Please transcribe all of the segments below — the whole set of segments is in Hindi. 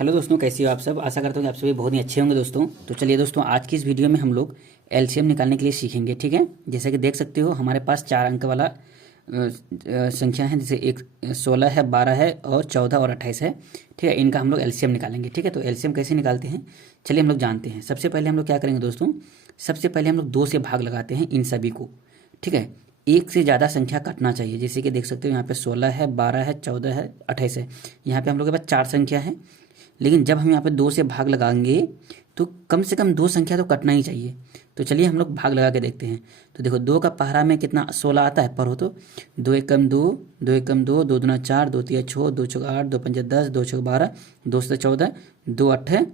हेलो दोस्तों, कैसे हो आप सब। आशा करता हूँ कि आप सभी बहुत ही अच्छे होंगे दोस्तों। तो चलिए दोस्तों, आज की इस वीडियो में हम लोग एलसीएम निकालने के लिए सीखेंगे। ठीक है, जैसे कि देख सकते हो हमारे पास 4 अंक वाला संख्या है, जैसे 16 है, 12 है और 14 और 28 है। ठीक है, इनका हम लोग एलसीएम निकालेंगे। ठीक है, तो एलसीएम कैसे निकालते हैं चलिए हम लोग जानते हैं। सबसे पहले हम लोग क्या करेंगे दोस्तों, सबसे पहले हम लोग 2 से भाग लगाते हैं इन सभी को। ठीक है, एक से ज़्यादा संख्या कटना चाहिए। जैसे कि देख सकते हो यहाँ पे 16 है, 12 है, 14 है, 28 है। यहाँ पे हम लोग के पास 4 संख्या है, लेकिन जब हम यहाँ पे 2 से भाग लगाएंगे तो कम से कम 2 संख्या तो कटना ही चाहिए। तो चलिए हम लोग भाग लगा के देखते हैं। तो देखो 2 का पहाड़ा में कितना 16 आता है, पढ़ो तो 2 एकम 2, 2 एकम 2, 2 दूना 4, 2 तिया 6, 2 चौका 8, 2 पंजा 10, 2 छः 12, 2 से 14, 2 अट्ठे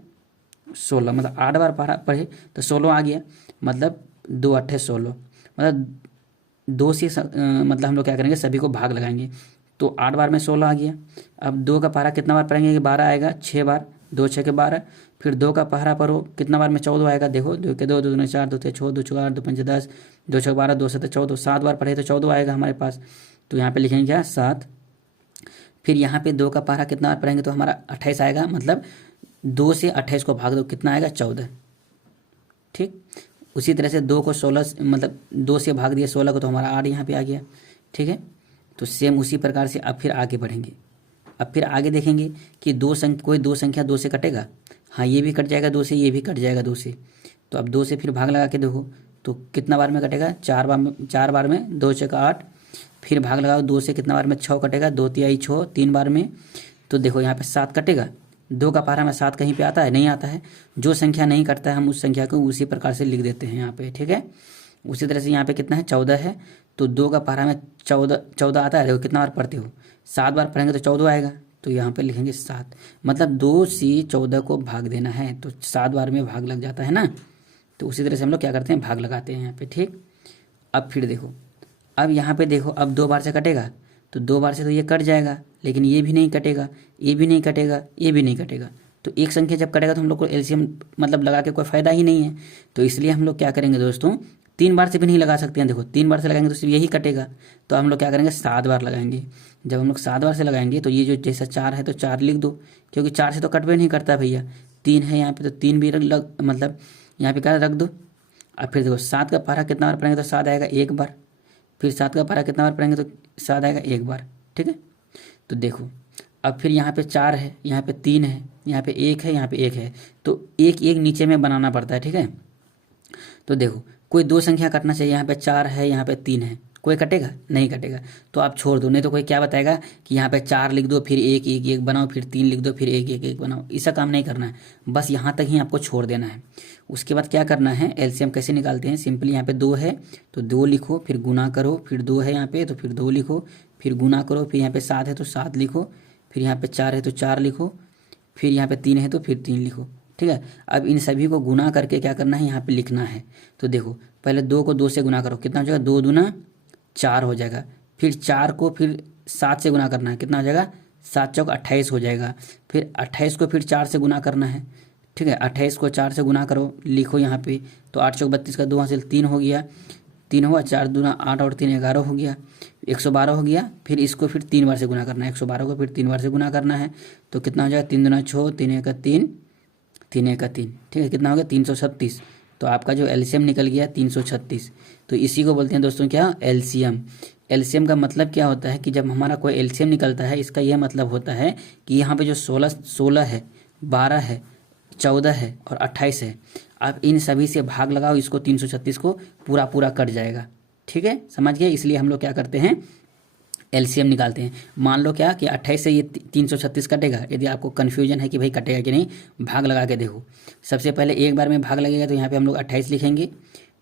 16, मतलब 8 बार पढ़ा पढ़े तो 16 आ गया, मतलब 2 अट्ठे 16, मतलब 2 से मतलब हम लोग क्या करेंगे, सभी को भाग लगाएंगे। तो 8 बार में 16 आ गया। अब 2 का पहाड़ा कितना बार पढ़ेंगे कि 12 आएगा, 6 बार, 2 छः के 12। फिर 2 का पहाड़ा पढ़ो कितना बार में 14 आएगा, देखो 2 के 2, 2 दूना 4, 2 तिया 6, 2 चौका 8, 2 पंजा 10, 2 छः 12, 2 7 14, 7 बार पढ़े तो 14 आएगा हमारे पास। तो यहाँ पे लिखेंगे क्या 7। फिर यहाँ पे 2 का पहाड़ा कितना बार पढ़ेंगे तो हमारा 28 आएगा, मतलब 2 से 28 को भाग दो कितना आएगा 14। ठीक, उसी तरह से 2 को 16 मतलब 2 से भाग दिया 16 को तो हमारा 8 यहाँ पे आ गया। ठीक है, तो सेम उसी प्रकार से अब फिर आगे बढ़ेंगे। अब फिर आगे देखेंगे कि कोई 2 संख्या 2 से कटेगा। हाँ, ये भी कट जाएगा 2 से, ये भी कट जाएगा 2 से। तो अब 2 से फिर भाग लगा के देखो तो कितना बार में कटेगा, 4 बार में 2 छः 8। फिर भाग लगाओ 2 से कितना बार में 6 कटेगा, 2 तिहाई 6, 3 बार में। तो देखो यहाँ पे 7 कटेगा। 2 का पहाड़ा में 7 कहीं पे आता है, नहीं आता है। जो संख्या नहीं कटता है हम उस संख्या को उसी प्रकार से लिख देते हैं यहाँ पे। ठीक है, उसी तरह से यहाँ पे कितना है 14 है, तो 2 का पहाड़ा में 14 आता है। देखो कितना बार पढ़ते हो, 7 बार पढ़ेंगे तो 14 आएगा। तो यहाँ पे लिखेंगे 7, मतलब 2 से 14 को भाग देना है, तो 7 बार में भाग लग जाता है ना। तो उसी तरह से हम लोग क्या करते हैं, भाग लगाते हैं यहाँ पे। ठीक, अब फिर देखो, अब यहाँ पे देखो, अब 2 बार से कटेगा तो 2 बार से तो ये कट जाएगा, लेकिन ये भी नहीं कटेगा, ये भी नहीं कटेगा, ये भी नहीं कटेगा। तो एक संख्या जब कटेगा तो हम लोग को एलसीएम मतलब लगा के कोई फ़ायदा ही नहीं है। तो इसलिए हम लोग क्या करेंगे दोस्तों, 3 बार से भी नहीं लगा सकते हैं। देखो 3 बार से लगाएंगे तो सिर्फ यही कटेगा। तो हम लोग क्या करेंगे 7 बार लगाएंगे। जब हम लोग 7 बार से लगाएंगे तो ये जो जैसा 4 है तो 4 लिख दो, क्योंकि 4 से तो कट भी नहीं करता भैया। 3 है यहाँ पे तो 3 भी मतलब यहाँ पे क्या रख दो। अब फिर देखो 7 का पहाड़ा कितना बार पढ़ेंगे तो 7 आएगा 1 बार। फिर 7 का पहाड़ा कितना बार पढ़ेंगे तो 7 आएगा 1 बार। ठीक है, तो देखो अब फिर यहाँ पे 4 है, यहाँ पे 3 है, यहाँ पे 1 है, यहाँ पे 1 है, तो एक एक नीचे में बनाना पड़ता है। ठीक है, तो देखो कोई 2 संख्या कटना चाहिए। यहाँ पे 4 है, यहाँ पे 3 है, कोई कटेगा नहीं कटेगा, तो आप छोड़ दो। नहीं तो कोई क्या बताएगा कि यहाँ पे 4 लिख दो, फिर 1 1 1 बनाओ, फिर 3 लिख दो, फिर 1 1 1 बनाओ। ऐसा काम नहीं करना है, बस यहाँ तक ही आपको छोड़ देना है। उसके बाद क्या करना है, एलसीएम कैसे निकालते हैं, सिंपली यहाँ पे 2 है तो 2 लिखो, फिर गुना करो, फिर 2 है यहाँ पे तो फिर 2 लिखो, फिर गुना करो, फिर यहाँ पे 7 है तो 7 लिखो, फिर यहाँ पे 4 है तो 4 लिखो, फिर यहाँ पे 3 है तो फिर 3 लिखो। ठीक है, अब इन सभी को गुना करके क्या करना है, यहाँ पे लिखना है। तो देखो पहले 2 को 2 से गुना करो, कितना हो जाएगा 2 दूना 4 हो जाएगा। फिर 4 को फिर 7 से गुना करना है, कितना हो जाएगा 7 चौक 28 हो जाएगा। फिर 28 को फिर 4 से गुना करना है। ठीक है, 28 को 4 से गुना करो, लिखो यहाँ पे, तो 8 चौक 32 का 2 हासिल 3 हो गया, 3 हुआ, 4 दूना 8 और 3 11 हो गया, 112 हो गया। फिर इसको फिर 3 बार से गुना करना है, 112 को फिर 3 बार से गुना करना है। तो कितना हो जाएगा 3 दूना 6, 3 एक 3, 3 एक 3। ठीक है, कितना हो गया 336। तो आपका जो एलसीएम निकल गया 336। तो इसी को बोलते हैं दोस्तों क्या, एलसीएम। एलसीएम का मतलब क्या होता है कि जब हमारा कोई एलसीएम निकलता है, इसका यह मतलब होता है कि यहाँ पे जो 16 है, 12 है, 14 है और 28 है, आप इन सभी से भाग लगाओ, इसको 336 को पूरा पूरा कट जाएगा। ठीक है, समझ गए। इसलिए हम लोग क्या करते हैं, एलसीएम निकालते हैं। मान लो क्या कि 28 से ये 336 कटेगा। यदि आपको कन्फ्यूजन है कि भाई कटेगा कि नहीं, भाग लगा के देखो। सबसे पहले एक बार में भाग लगेगा तो यहाँ पे हम लोग 28 लिखेंगे,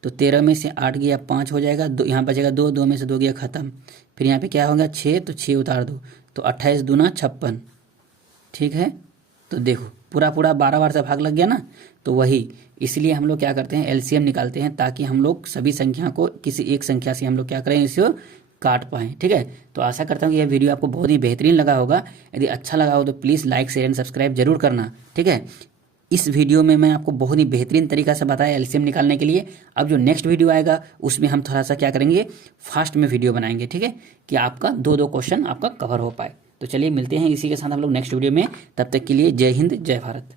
तो 13 में से 8 गया 5 हो जाएगा, दो यहाँ बचेगा 2, 2 में से 2 गया ख़त्म। फिर यहाँ पे क्या होगा 6, तो 6 उतार दो, तो 28 दूना 56। ठीक है, तो देखो पूरा पूरा 12 बार से भाग लग गया ना। तो वही इसलिए हम लोग क्या करते हैं, एलसीएम निकालते हैं, ताकि हम लोग सभी संख्या को किसी एक संख्या से हम लोग क्या करें, इसे काट पाएँ। ठीक है, तो आशा करता हूँ कि यह वीडियो आपको बहुत ही बेहतरीन लगा होगा। यदि अच्छा लगा हो तो please like share and subscribe जरूर करना। ठीक है, इस वीडियो में मैं आपको बहुत ही बेहतरीन तरीका से बताया एलसीएम निकालने के लिए। अब जो नेक्स्ट वीडियो आएगा उसमें हम थोड़ा सा क्या करेंगे, फास्ट में वीडियो बनाएंगे। ठीक है, कि आपका 2 क्वेश्चन आपका कवर हो पाए। तो चलिए मिलते हैं इसी के साथ हम लोग नेक्स्ट वीडियो में। तब तक के लिए जय हिंद जय भारत।